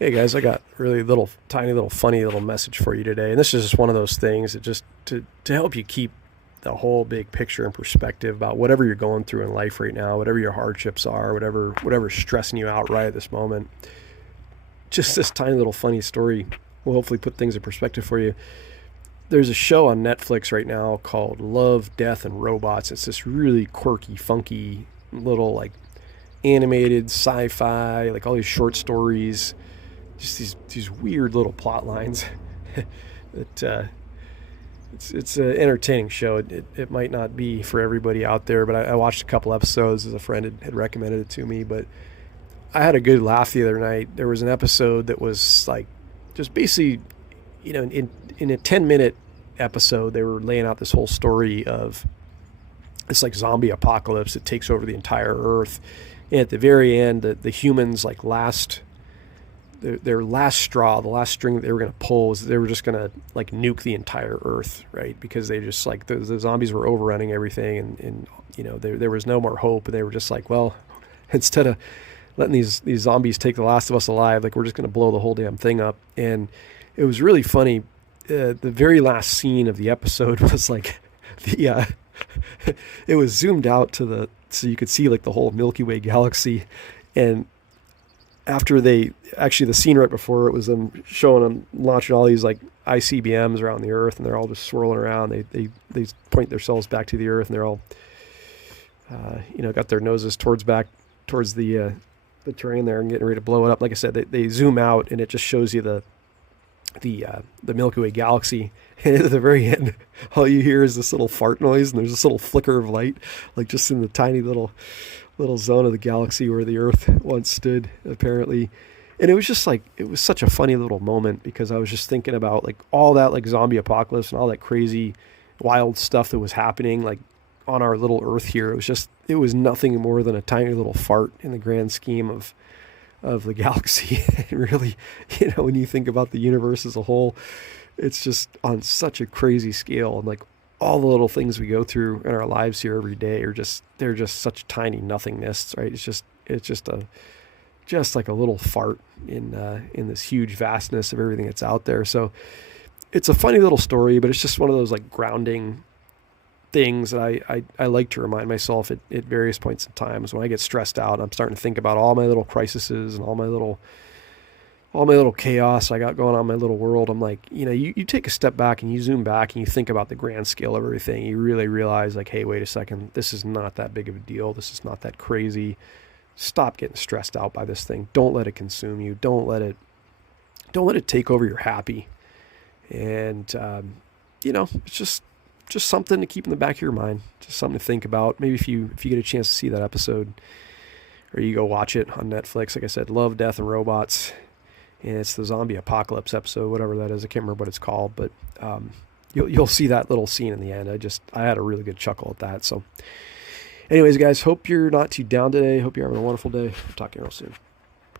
Hey guys, I got really little, tiny little, funny little message for you today, and this is just one of those things that just to help you keep the whole big picture in perspective about whatever you're going through in life right now, whatever your hardships are, whatever's stressing you out right at this moment. Just this tiny little funny story will hopefully put things in perspective for you. There's a show on Netflix right now called Love, Death, and Robots. It's this really quirky, funky little like animated sci-fi, like all these short stories, just these weird little plot lines that it's an entertaining show. It might not be for everybody out there, but I watched a couple episodes as a friend had recommended it to me. But I had a good laugh the other night. There was an episode that was like just basically, in a 10-minute episode, they were laying out this whole story of this like zombie apocalypse that takes over the entire Earth. And at the very end, the humans like their last straw, the last string that they were going to pull was they were just going to like nuke the entire Earth, right? Because they just like the zombies were overrunning everything, and there was no more hope. And they were just like, well, instead of letting these zombies take the last of us alive, like we're just going to blow the whole damn thing up. And it was really funny. The very last scene of the episode was like the it was zoomed out so you could see like the whole Milky Way galaxy. And after the scene right before it was them showing them launching all these like ICBMs around the Earth, and they're all just swirling around. They point themselves back to the Earth, and they're all got their noses towards the terrain there and getting ready to blow it up. Like I said, they zoom out and it just shows you the Milky Way galaxy. And at the very end, all you hear is this little fart noise, and there's this little flicker of light, like just in the tiny little zone of the galaxy where the Earth once stood, apparently. And it was just like, it was such a funny little moment, because I was just thinking about like all that like zombie apocalypse and all that crazy wild stuff that was happening like on our little Earth here. It was nothing more than a tiny little fart in the grand scheme of the galaxy. Really, when you think about the universe as a whole, it's just on such a crazy scale. And like all the little things we go through in our lives here every day they're just such tiny nothingness, right? It's just like a little fart in this huge vastness of everything that's out there. So it's a funny little story, but it's just one of those like grounding things that I like to remind myself at various points in times when I get stressed out. I'm starting to think about all my little crises and all my little chaos I got going on in my little world. I'm like, you take a step back and you zoom back and you think about the grand scale of everything. You really realize like, hey, wait a second, this is not that big of a deal. This is not that crazy. Stop getting stressed out by this thing. Don't let it consume you. Don't let it take over your happy. And, it's just something to keep in the back of your mind, just something to think about. Maybe if you get a chance to see that episode, or you go watch it on Netflix, like I said, Love, Death, and Robots. And it's the zombie apocalypse episode, whatever that is. I can't remember what it's called, but you'll see that little scene in the end. I had a really good chuckle at that. So anyways, guys, hope you're not too down today. Hope you're having a wonderful day. I'll talk to you real soon.